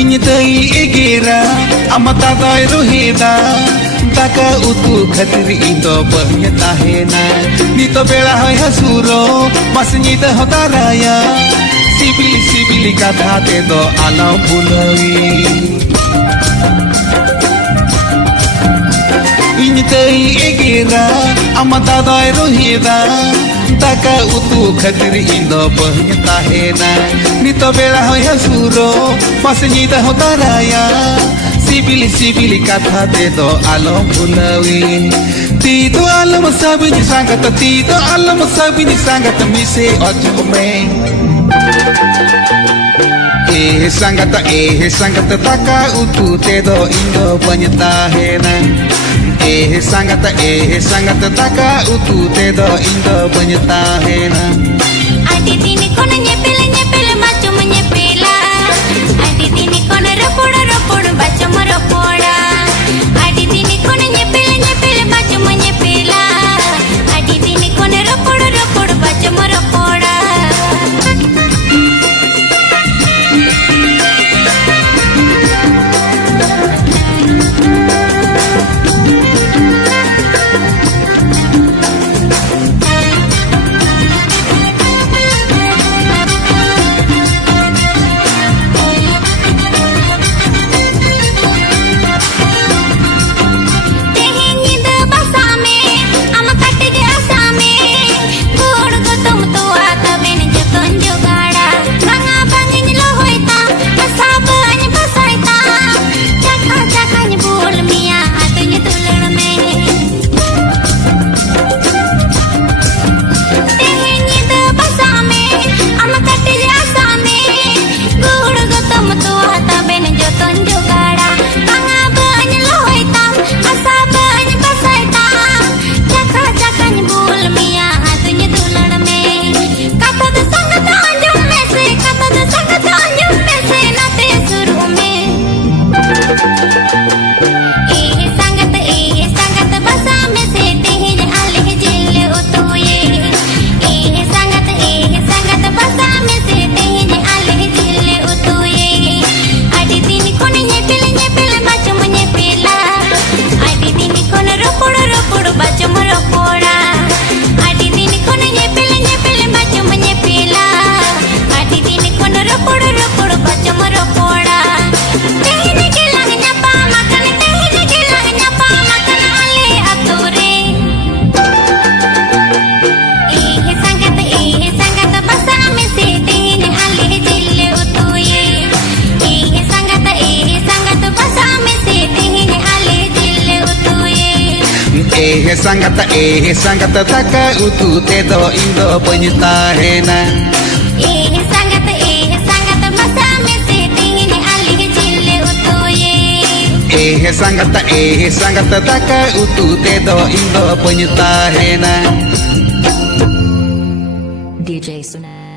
Inya tei egera amata dai roheda taka utu khatri indo bahnya tahena nito bela hoy hasuro masni de hotaraya sibili sibili katha te do alam bulawi Inya tei egera amata dai roheda taka utu khatri indo bahnya tahena nito bela hoy hasuro masni de hotaraya sibili sibili katha te do alam bulawi tito alam sabini sangat mise ojume sangat taka utu te do indo bahnya tahena sangat taka utu te do indo bahnya tahena adi dini kona nyepele nyepele macam nyepela adi dini kona rapod macam rapoda adi dini kona nyepele nyepele macam nyepela adi dini kona rapod macam rapoda sangat taka utu te do indo bahnya tahena sangat masame se tehine alih jille utuye sangat taka utu te do indo bahnya tahena DJ Suna